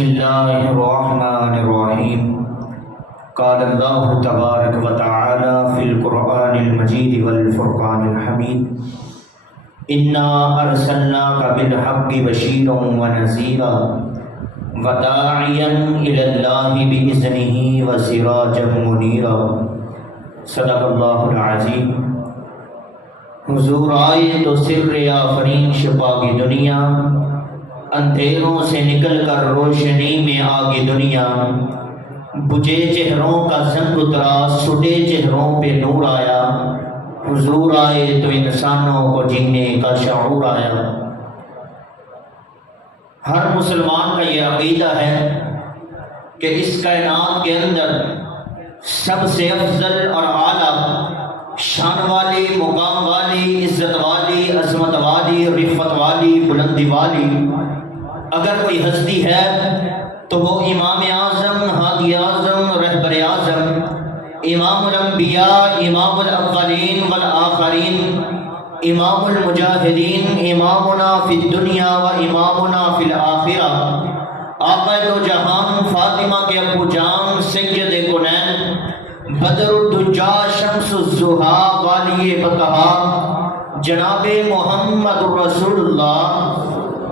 بسم اللہ الرحمن الرحیم قال اللہ تبارک و تعالی فی القرآن المجید والفرقان الحمید انا ارسلناک بالحق بشیرا ونذیرا وداعیا الی اللہ باذنہ وسراجا منیرا۔ صدق اللہ العظیم۔ حضور آئے تو سر آفرین چھپا گی دنیا، اندھیروں سے نکل کر روشنی میں آگے دنیا، بجھے چہروں کا زنگ اترا سٹے چہروں پہ نور آیا، حضور آئے تو انسانوں کو جینے کا شعور آیا۔ ہر مسلمان کا یہ عقیدہ ہے کہ اس کائنات کے اندر سب سے افضل اور اعلیٰ شان والی، مقام والی، عزت والی، عظمت والی، رفعت والی، بلندی والی اگر کوئی ہستی ہے تو وہ امام اعظم، ہادی اعظم، رہبر اعظم، امام الانبیاء، امام الاولین والآخرین، امام المجاہدین، امامنا فی الدنیا و امامنا فی الآخرہ، آقا دو جہان، فاطمہ کے ابو جان، سید کونین، بدر الدجا، شمس الضحیٰ، والی بطحا، جناب محمد رسول اللہ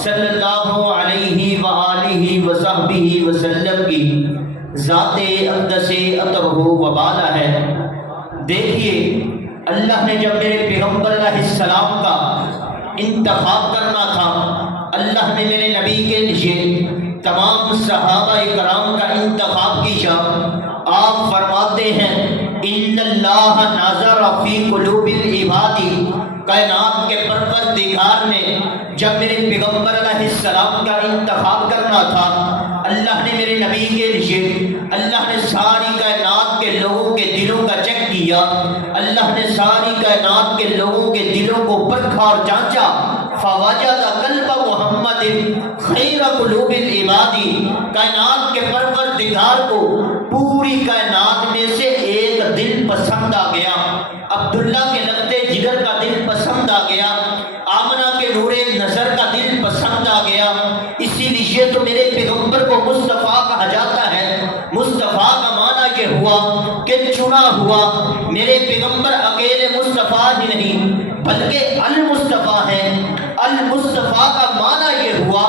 صلی اللہ علیہ وآلہ وصحبہ وسلم کی ذات اقدس اطہر و بالا ہے۔ دیکھیے اللہ نے جب میرے پیغمبر علیہ السلام کا انتخاب کرنا تھا، اللہ نے میرے نبی کے لیے تمام صحابہ کرام کا انتخاب کیا۔ آپ فرماتے ہیں ان اللہ نظر فی قلوب العباد، کائنات کے پروردگار نے جب میرے پیغمبر علیہ السلام کا انتخاب کرنا تھا، اللہ نے میرے نبی کے لیے، اللہ نے ساری کائنات کے لوگوں کے دلوں کا چیک کیا، اللہ نے ساری کائنات کے لوگوں کے دلوں کو پرکھا اور جانچا، فوجد قلب محمد خیر قلوب العباد، کائنات کے پروردگار کو پوری کائنات میں سے ایک دل پسند آ گیا، عبداللہ کے لگتے جگر کا دل پسند آ گیا، آمنہ کے نور نظر کا دل پسند آ گیا۔ اسی لیے تو میرے پیغمبر کو مصطفیٰ کہا جاتا ہے۔ مصطفیٰ کا معنی یہ ہوا کہ چنا ہوا۔ میرے پیغمبر اکیلے مصطفیٰ ہی نہیں بلکہ المصطفیٰ ہیں۔ المصطفیٰ کا معنی یہ ہوا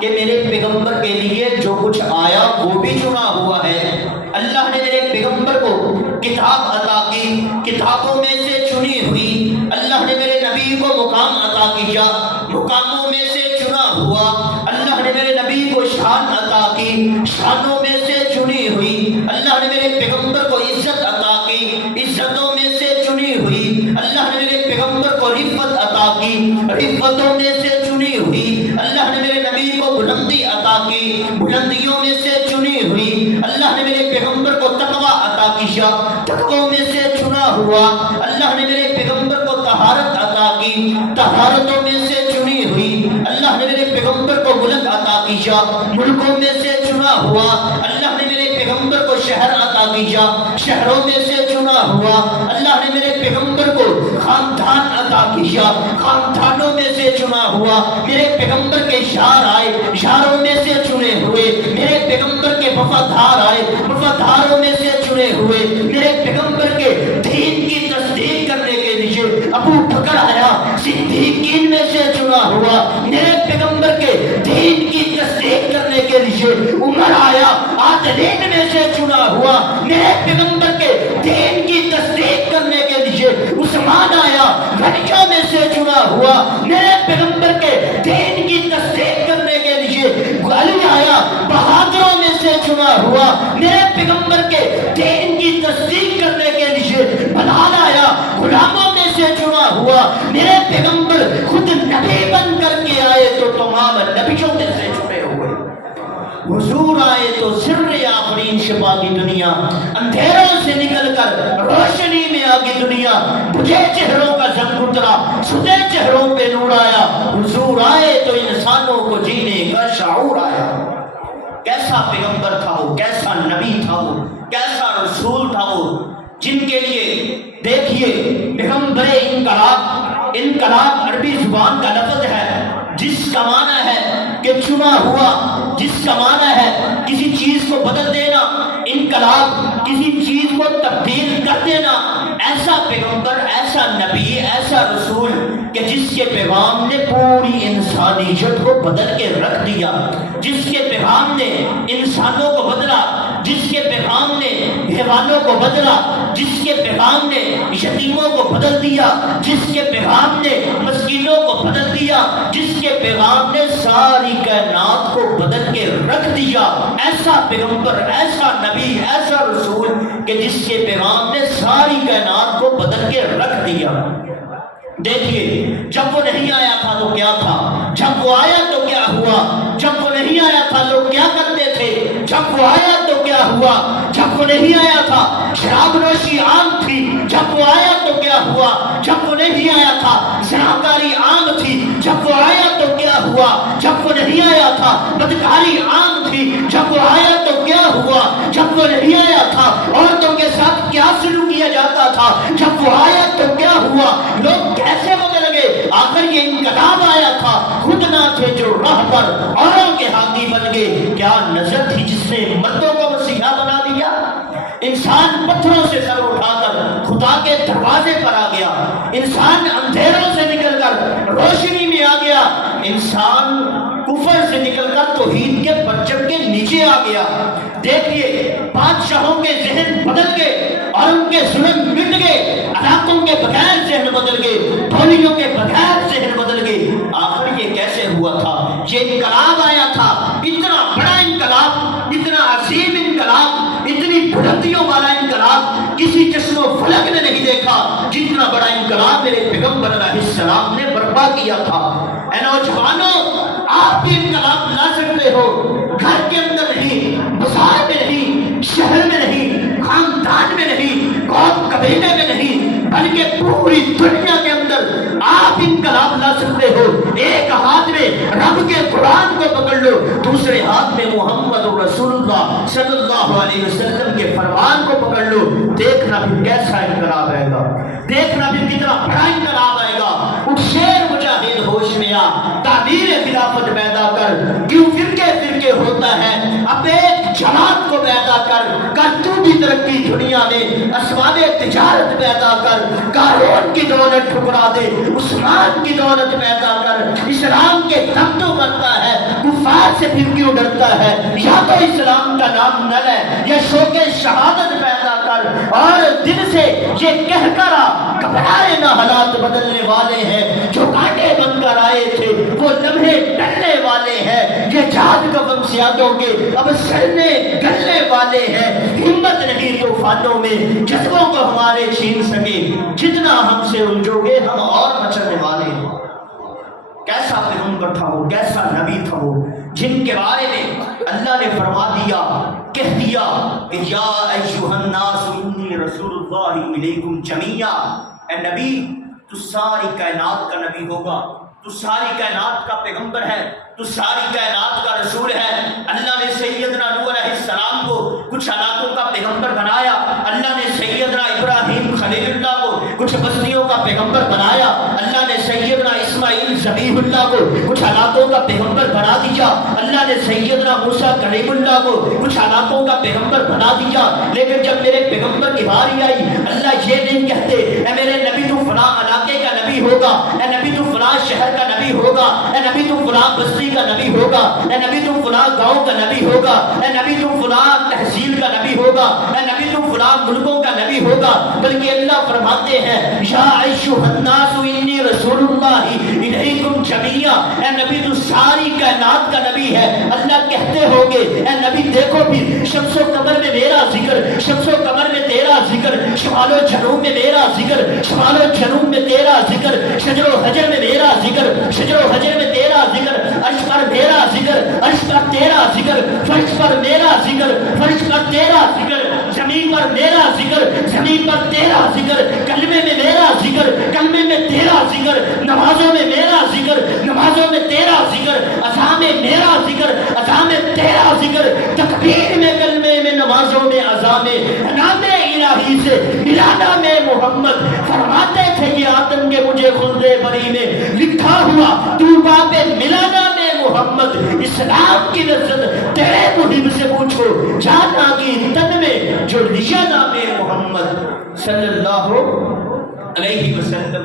کہ میرے پیغمبر کے لیے جو کچھ آیا وہ بھی چنا ہوا ہے۔ اللہ نے میرے پیغمبر کو کتاب عطا کی، کتابوں میں سے چنی ہوئی۔ اللہ نے میرے نبی کو مقام عطا کیا، مقاموں میں سے چنا ہوا۔ اللہ نے میرے نبی کو شان عطا کی، شانوں میں سے چنی ہوئی۔ اللہ نے میرے پیغمبر کو عزت عطا کی، عزتوں میں سے چنی ہوئی۔ اللہ نے میرے پیغمبر کو رفعت عطا کی، رفعتوں میں سے چنی ہوئی۔ اللہ نے میرے نبی کو بلندی عطا کی، بلندیوں میں سے چنی ہوئی۔ اللہ نے میرے پیغمبر کو تقوی عطا کیا، تقویوں میں سے چنا ہوا۔ اللہ نے میرے پیغمبر کو طہارت عطا کی، طہارتوں میں سے چنی ہوئی۔ اللہ نے میرے پیغمبر کو ملک عطا کیا، ملکوں میں سے چنا ہوا۔ اللہ نے میرے پیغمبر کو شہر عطا کیا، شہروں میں سے چنا ہوا۔ اللہ نے میرے پیغمبر کو خاندان عطا کیا، خاندانوں میں سے چنا ہوا۔ میرے پیغمبر کے یار آئے، یاروں میں سے چنے ہوئے۔ میرے پیغمبر کے وفادار آئے، وفاداروں میں سے چنے ہوئے۔ میرے پیغمبر کے دین کی تصدیق کرنے کے لیے ابو بکر آیا، صدیقین میں سے چنا ہوا۔ میرے پیغمبر کے دین کی تصدیق کرنے کے لیے عمر آیا، عادلین میں سے چنا ہوا۔ میرے پیغمبر کے دین کی تصدیق کرنے کے لیے عثمان آیا، غنیوں میں سے چنا ہوا۔ میرے پیغمبر کے دین کی تصدیق کرنے کے لیے علی آیا، بہادروں میں سے چنا ہوا۔ میرے پیغمبر کے دین کی تصدیق کرنے کے لیے بلال آیا، غلاموں میں سے چنا ہوا۔ میرے پیغمبر خود نبی بن کر کے آئے تو تمام نبیوں میں سے چنے ہوئے۔ حضور آئے تو سر آفرین چھپا دی دنیا، اندھیروں سے نکل کر روشنی میں آگی دنیا، بجھے چہروں کا زنگ اترا سدے چہروں پہ نور آیا۔ حضور آئے تو انسانوں کو جینے کا شعور آیا۔ کیسا پیغمبر تھا وہ، کیسا نبی تھا وہ، کیسا رسول تھا وہ، جن کے لیے دیکھیے پیغمبر انقلاب، انقلاب عربی زبان کا لفظ ہے جس کا معنی ہے کہ چنا ہوا، جس کا معنی ہے کسی چیز کو بدل دینا، انقلاب، کسی چیز کو تبدیل کر دینا، ایسا پیغمبر، ایسا نبی، ایسا رسول کہ جس کے پیغام نے پوری انسانیت کو بدل کے رکھ دیا، جس کے پیغام نے انسانوں کو بدلا، جس کے پیغام نے حیوانوں کو بدلا، جس کے پیغام نے یتیموں کو بدل دیا، جس کے پیغام نے مسکینوں کو بدل دیا، جس کے پیغام نے ساری کائنات کو بدل کے رکھ دیا، ایسا پیغمبر، ایسا نبی، ایسا رسول کہ جس کے پیغام نے ساری کائنات کو بدل کے رکھ دیا۔ دیکھیے، جب وہ نہیں آیا تھا تو کیا تھا، جب وہ آیا تو کیا ہوا، جب وہ نہیں آیا تھا لوگ کیا کرتے تھے، جب وہ آیا تو کیا ہوا، جب وہ نہیں آیا تھا شراب نوشی عام تھی، جب وہ آیا تو کیا ہوا، جب وہ نہیں آیا تھا زناکاری عام تھی، جب وہ آیا تو کیا ہوا، جب وہ نہیں آیا تھا بدکاری عام تھی، جب وہ آیا تو کیا ہوا، جب وہ نہیں آیا تھا عورتوں کے ساتھ کیا سلوک کیا جاتا تھا، جب وہ آیا تو کیا ہوا، لوگ کیسے بدل گئے۔ آخر یہ انقلاب آیا تھا، خود نہ تھے جو راہ پر اوروں کے ہاتھی بن گئے۔ کیا نظر تھی جس نے مردوں کو مسیحا بنا دیا؟ انسان پتھروں سے سر اٹھا کر خدا کے دروازے پر آ گیا، انسان اندھیروں سے نکل کر روشنی میں آ گیا، انسان کفر سے نکل کر توحید کے پرچم کے نیچے آ گیا۔ دیکھیے، بادشاہوں کے ذہن بدل گئے اور ان کے ظلم مٹ گئے، علاقوں کے بغیر ذہن بدل گئے، ٹولیوں کے بغیر ذہن بدل گئے۔ آخر یہ کیسے ہوا تھا؟ یہ انقلاب آیا تھا، اتنا بڑا انقلاب، اتنا عظیم انقلاب، اتنی بلندیوں والا انقلاب کسی چشم و فلک نے نہیں دیکھا جتنا بڑا انقلاب میرے پیغمبر علیہ السلام نے برپا کیا تھا۔ اے نوجوانوں، آپ بھی انقلاب لا سکتے ہو، گھر کے اندر نہیں، بازار میں نہیں، شہر میں نہیں، خاندان میں نہیں، قوم قبیلے میں نہیں، بلکہ پوری دنیا کے اندر آپ انقلاب لا سکتے ہو۔ ایک ہاتھ میں رب کے قرآن کو پکڑ لو، دوسرے ہاتھ میں محمد رسول اللہ صلی اللہ علیہ وسلم کے فرمان کو پکڑ لو، دیکھنا بھی کیسا انقلاب آئے گا، دیکھنا بھی کتنا بڑا انقلاب آئے گا۔ اٹھ شیر مجاہد ہوش میں آ، تعبیر خلافت پیدا کر، کیوں فرقے فرقے ہوتا ہے، اب ایک جماعت کو پیدا کر تو بھی ترقی دنیا میں، اسباب تجارت پیدا کر، قارون کی دولت ٹھکرا دے، عثمان کی دولت پیدا کر، اسلام کے دم تو کرتا ہے، کفار سے پھر کیوں ڈرتا ہے، یا تو اسلام کا نام نہ لے یا شوق شہادت پیدا کر، اور دل سے یہ کہہ کر گھبرائے نہ، حالات بدلنے والے ہیں، جو کانٹے بن کر آئے تھے وہ لمحے ٹلنے والے ہیں، یہ جاد کفن سیادوں کے اب سڑنے گلنے والے ہیں، ہمت نہیں طوفانوں میں جذبوں کو ہمارے چھین سکے، جتنا ہم سے الجھو گے ہم اور مچلنے والے ہیں۔ کیسا پیغمبر تھا وہ، کیسا نبی تھا وہ، جن کے بارے میں اللہ نے فرما دیا، کہہ دیا کہ یا ایھا الناس انی رسول اللہ الیکم جمیعا، اے نبی تو ساری کائنات کا نبی ہوگا، تو ساری کائنات کا پیغمبر ہے، تو ساری کائنات کا رسول ہے۔ اللہ نے سیدنا نوح علیہ السلام کو کچھ علاقوں کا پیغمبر بنایا، اللہ نے سیدنا ابراہیم خلیل اللہ کو کچھ بستیوں کا پیغمبر بنایا، اللہ نے سیدنا اسماعیل ذبیح اللہ کو کچھ علاقوں کا پیغمبر بنا دیا، اللہ نے سیدنا موسیٰ کلیم اللہ کو کچھ علاقوں کا پیغمبر بنا دیا۔ لیکن جب میرے پیغمبر کی باری آئی، اللہ یہ نہیں کہتے اے میرے نبی تو فلاں علاقے کا نبی ہوگا، اے نبی تو فلاں شہر کا نبی ہوگا، اے نبی تو فلاں بستی کا نبی ہوگا، اے نبی تم فلاں گاؤں کا نبی ہوگا، اے نبی تم فلاں تحصیل کا نبی ہوگا، اے نبی تم فلاں ملکوں کا نبی ہوگا، بلکہ اللہ فرماتے ہیں یا ایھا الناس انی رسول اللہ الیکم جمیعا، اے نبی تو ساری کائنات کا نبی ہے۔ اللہ کہتے ہوگے اے نبی دیکھو بھی، شمس و قمر میں میرا ذکر، شمس و قمر میں تیرا ذکر، شمال و جنوب میں میرا ذکر، شمال و جنوب میں تیرا ذکر، شجر و حجر میں میرا ذکر، شجر و حجر میں تیرا ذکر، عرش پر میرا ذکر، عرش پر تیرا ذکر، فرش پر میرا ذکر، فرش پر تیرا ذکر، زمین پر میرا ذکر، زمین پر تیرا ذکر، کلمے میں میرا ذکر، کلمے میں تیرا ذکر، نمازوں میں میرا ذکر، نمازوں میں تیرا ذکر، اذان میں میرا ذکر، اذان میں تیرا ذکر، تکبیر میں، کلمے میں، نمازوں میں، اذان میں، نام الہی سے ملانا میں محمد فرماتے تھے یہ آدم کے مجھے خلد بری میں لکھا ہوا، تو باب ملانا میں محمد اسلام کی لذت تیرے محب سے پوچھو، جان آگی تن میں جو لیا نام محمد صلی اللہ علیہ وسلم۔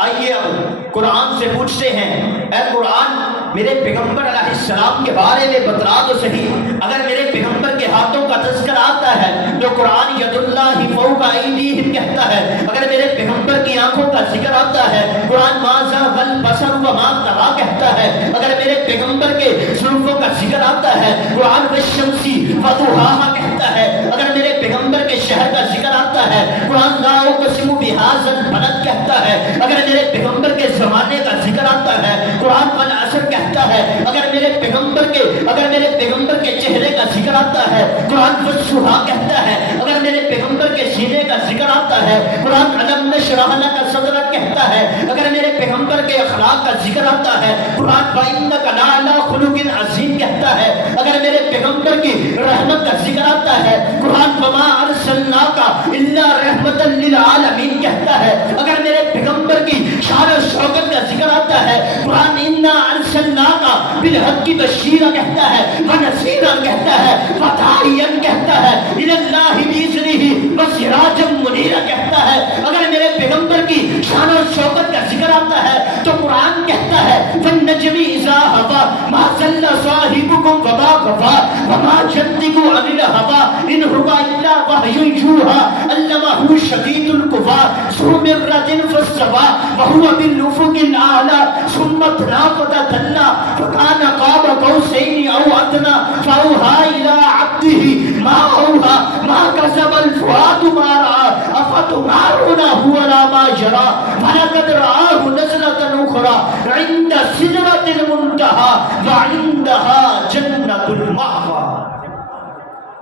آئیے اب قرآن سے پوچھتے ہیں، اے قرآن میرے پیغمبر علیہ السلام کے بارے میں بتلا تو صحیح، اگر میرے پیغمبر کے ہاتھوں کا تذکر آتا ہے تو قرآن ید اللہ فوق ایدیہم کہتا ہے، اگر میرے پیغمبر کی آنکھوں کا ذکر آتا ہے قرآن ما زاغ البصر وما طغى کہتا ہے، اگر میرے پیغمبر کے زلفوں کا ذکر آتا ہے قرآن والشمس وضحاها کہتا ہے، اگر میرے پیغمبر کے شہر کا ذکر آتا ہے قرآن لا اقسم بهذا البلد کہتا ہے، اگر میرے پیغمبر کے زمانے کا ذکر آتا ہے قرآن والعصر کہتا ہے، اگر میرے پیغمبر کے چہرے کا ذکر آتا ہے قرآن والضحیٰ کہتا ہے، اگر میرے پیغمبر کے سینے کا ذکر آتا ہے قرآن علم نشرح لک صدرک کہتا ہے، اگر میرے پیغمبر کے اخلاق کا ذکر آتا ہے قرآن وانک لعلی خلق عظیم کہتا ہے، اگر میرے پیغمبر کی رحمت کا ذکر آتا ہے قرآن وما ارسلناک الا رحمتا للعالمین کہتا ہے، اگر میرے پیغمبر کی شان و شوکت کا ذکر آتا ہے قرآن انا ارسلناک بالحق بشیرا کہتا ہے ونذیرا کہتا ہے وداعیا کہتا ہے الی اللہ باذنہ وسراجا منیرا کہتا ہے، اگر میرے پیغمبر کی شان و شوکت کا ذکر آتا ہے تو قرآن کہتا ہے والنجم اذا ہوا ما ضل صاحبکم وما غوى وما ينطق عن الهوى ان هو الا وحی یوحی علمہ شدید القوی ذو مرۃ فاستوى وهو بالافق الاعلى ثم دنا فتدلى فكان قاب قوسين او ادنى فاوحى الى عبده ما اوحى ما كذب الفؤاد ما راى افتمارونه على ما يرى ولقد رآه نزلة اخرى عند سدرة المنتهى وعندها جنة المأوى۔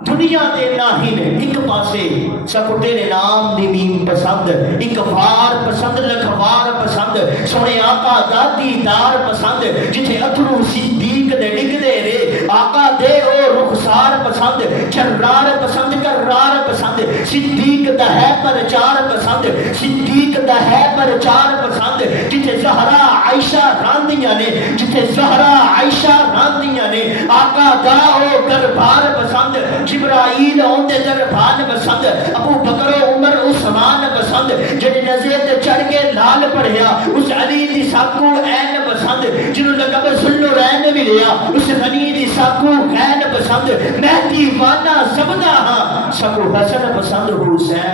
دنیا دے ناہین ایک پاسے سکو تیرے نام دی میم پسند، ایک وار پسند لکھوار پسند، سونے آقا دا دیدار پسند، جتھے اترو صدیق دے ڈگ دے رے آقا دے او رخسار پسند، چرار پسند کرار پسند، صدیق دا ہے پرچار پسند، صدیق دا ہے پرچار پسند، جتھے زہرا عائشہ راندیاں نے، جتھے زہرا عائشہ راندیاں نے آقا دا او دربار پسند، جبرائیل اوندے دربان پسند، ابو بکر و عمر عثمان پسند، جنہیں نزید چڑھ کے لال پڑھیا اس علی دی ساکو این پسند، جنہوں لقب ذوالنورین بھی لیا اس غنی دی ساکو این پسند، مہدی وانا زبدہ ہاں سکو حسن پسند حسین